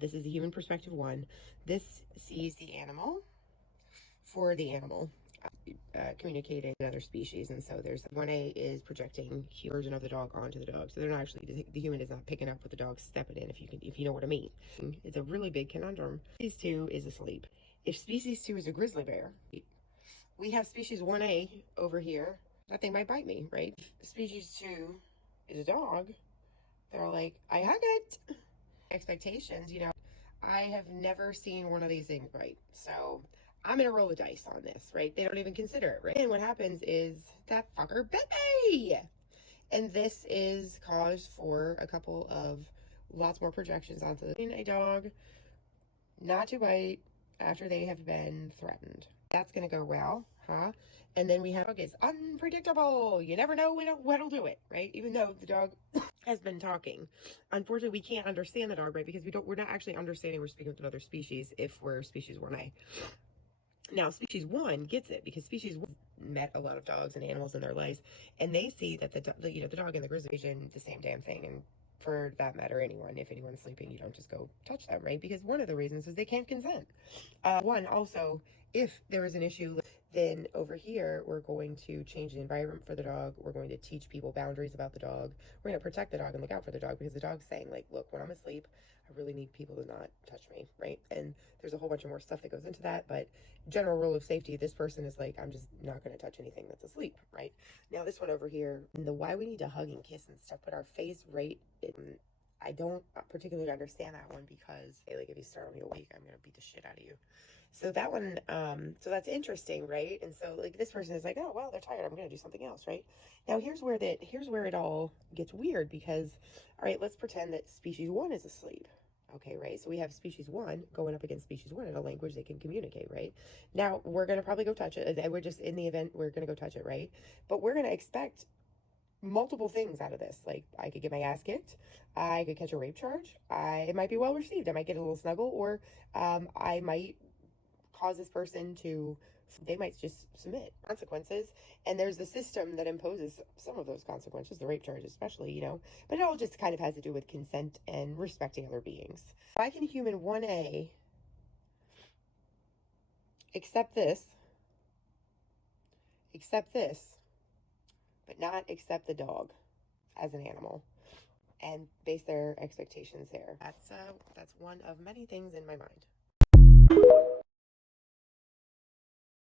This is the human perspective one. This sees the animal for the animal. Communicating with other species, and so there's 1A is projecting version of the dog onto the dog, so they're not actually, the human is not picking up what the dog's stepping in, if you know what I mean. It's a really big conundrum. Species 2 is asleep. If species 2 is a grizzly bear, we have species 1A over here. That thing might bite me, right? If species 2 is a dog, they're like, I hug it. Expectations, I have never seen one of these things bite, so I'm gonna roll the dice on this, right? They don't even consider it, right? And what happens is that fucker bit me, and this is cause for a couple of lots more projections onto a dog not to bite after they have been threatened. That's gonna go well, huh? And then we have dog is unpredictable. You never know what'll do it, right? Even though the dog has been talking. Unfortunately, we can't understand the dog, right? Because we're not actually understanding we're speaking with another species if we're species 1A. Now, species 1 gets it because species 1 met a lot of dogs and animals in their lives, and they see that the dog and the grizzly vision the same damn thing. And for that matter, if anyone's sleeping, you don't just go touch them, right? Because one of the reasons is they can't consent. One, also, if there is an issue, then over here, we're going to change the environment for the dog. We're going to teach people boundaries about the dog. We're going to protect the dog and look out for the dog because the dog's saying, like, look, when I'm asleep, I really need people to not touch me, right? And there's a whole bunch of more stuff that goes into that, but general rule of safety, this person is like, I'm just not going to touch anything that's asleep, right? Now, this one over here, the why we need to hug and kiss and stuff, put our face right in, I don't particularly understand that one because, hey, like, if you start me awake, I'm going to beat the shit out of you. So that one, so that's interesting, right? And so, like, this person is like, oh, well, they're tired, I'm going to do something else, right? Now, here's where it all gets weird because, all right, let's pretend that species 1 is asleep. Okay, right? So we have species 1 going up against species 1 in a language they can communicate, right? Now, we're going to probably go touch it. We're just, in the event, we're going to go touch it, right? But we're going to expect multiple things out of this. Like, I could get my ass kicked. I could catch a rape charge. It might be well received. I might get a little snuggle, or I might cause this person to, they might just submit consequences, and there's the system that imposes some of those consequences, the rape charge especially, but it all just kind of has to do with consent and respecting other beings. Why can human 1A accept this, but not accept the dog as an animal and base their expectations there? That's one of many things in my mind.